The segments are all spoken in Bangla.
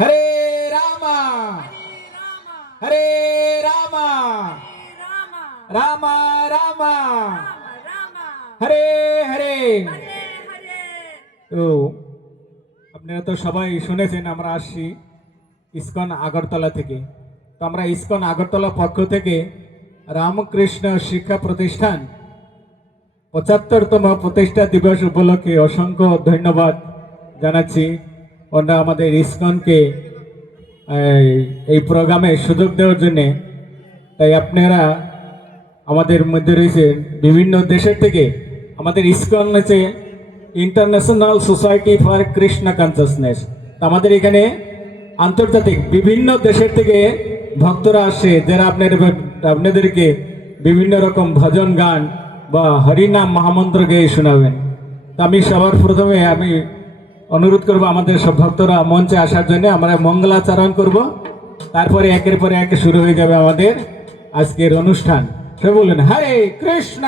हरे रामा हरे रामा रामा रामा हरे हरे। তো আপনারা তো সবাই শুনেছেন আমরা আসছি ইসকন আগরতলা থেকে। তো আমরা ইসকন আগরতলা পক্ষ থেকে রামকৃষ্ণ শিক্ষা প্রতিষ্ঠান ৭৫তম প্রতিষ্ঠা দিবস উপলক্ষে অসংখ্য ধন্যবাদ জানাচ্ছি। ওরা আমাদের ইসকনকে এই প্রোগ্রামে সুযোগ দেওয়ার জন্যে। তাই আপনারা আমাদের মধ্যে রয়েছেন বিভিন্ন দেশের থেকে। আমাদের ইসকন হচ্ছে international society for Krishna consciousness. আমাদের এখানে আন্তর্জাতিক বিভিন্ন দেশের থেকে ভক্তরা আসে, যারা আপনাদেরকে বিভিন্ন রকম ভজন গান বা হরিনাম মহামন্ত্র গেয়ে শোনাবেন। তো আমি সবার প্রথমে আমি অনুরোধ করব আমাদের সব ভক্তরা মঞ্চে আসার জন্য। আমরা মঙ্গলাচরণ করব, তারপরে একের পরে এক শুরু হয়ে যাবে আমাদের আজকের অনুষ্ঠান। সবাই বলুন হরে কৃষ্ণ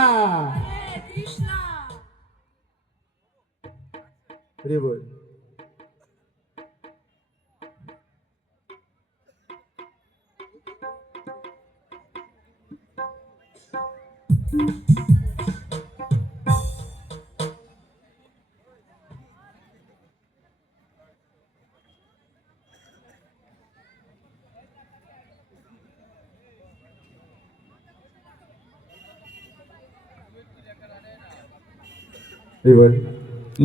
হরি বল।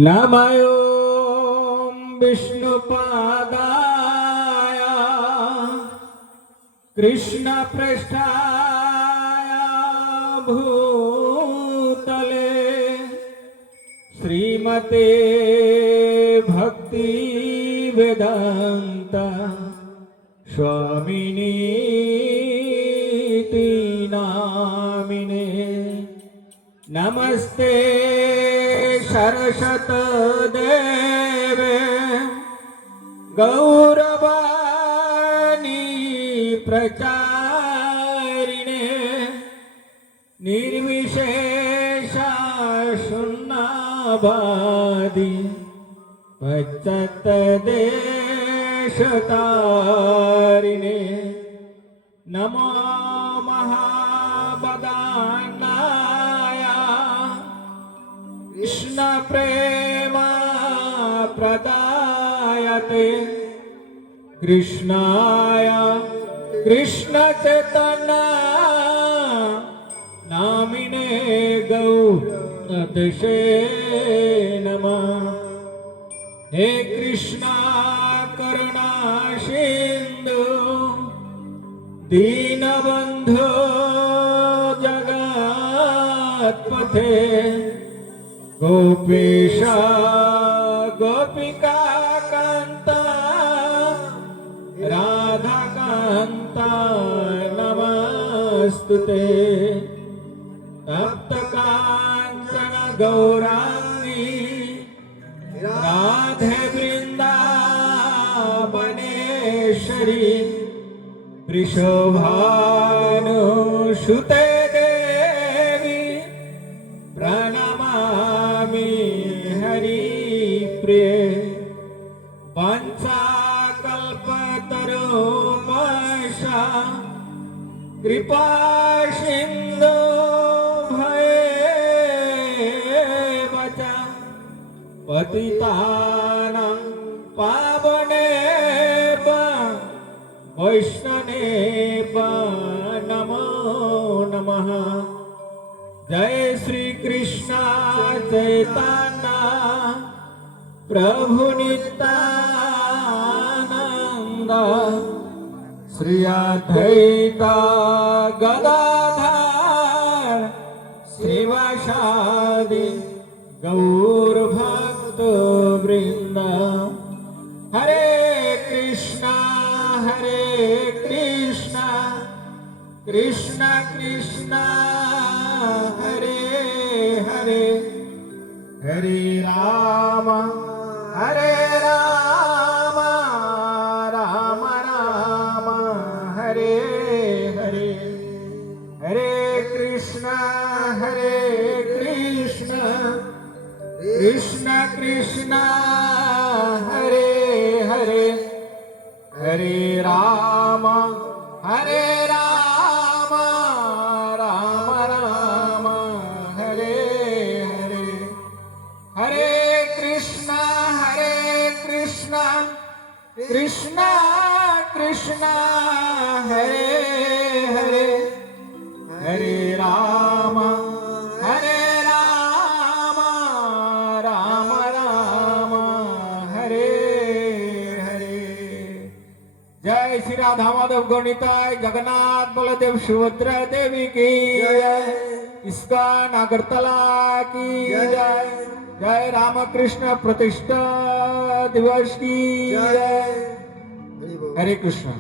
नमः विष्णुपादाय कृष्णपृष्ठाय भूतले श्रीमते भक्तिवेदान्त स्वामिनीति नामिने। नमस्ते सरस्वत देवे गौरवाणी प्रचारिणे निर्विशेषा शून्यवादी पश्चात्देशतारिणे। नमो महावदान्नाय कृष्ण प्रेम प्रदायते कृष्णाय कृष्ण चैतन्य नामिने गौरदशे नमः। हे कृष्णा करुणा सिंधु दीनबंधु जगत्पथे गोपीश गोपिका कांता राधा कांता नमस्तुते। तप्त कांचन गौरांगी राधे वृंदावनेश्वरी वृषभानुसुते देवी प्रणमामि हरिप्रिये। वंशाकल्पतरुमर्ष कृपा सिन्धु भवेव च पतितानां पावनेभ्यो वैष्णवेभ्यो नमो नमः। जय श्री कृष्ण चैतन्य प्रभु नित्यानंद श्री अद्वैत गदाधर श्रीवासादि गौर भक्त वृंद। हरे कृष्णा कृष्ण कृष्ण हरे हरे हरे राम राम राम हरे हरे हरे कृष्ण कृष्ण कृष्ण हरे हरे हरे कृष्णा कृष्णा कृष्णा हरे हरे हरे राम राम राम हरे हरे। जय श्री राधा माधव गौनिताय जगन्नाथ बलदेव सुभद्रा देवी की जय। इस्कॉन अगरतला की जय। जय रामकृष्ण प्रतिष्ठा दिवस की जय। हरे कृष्ण।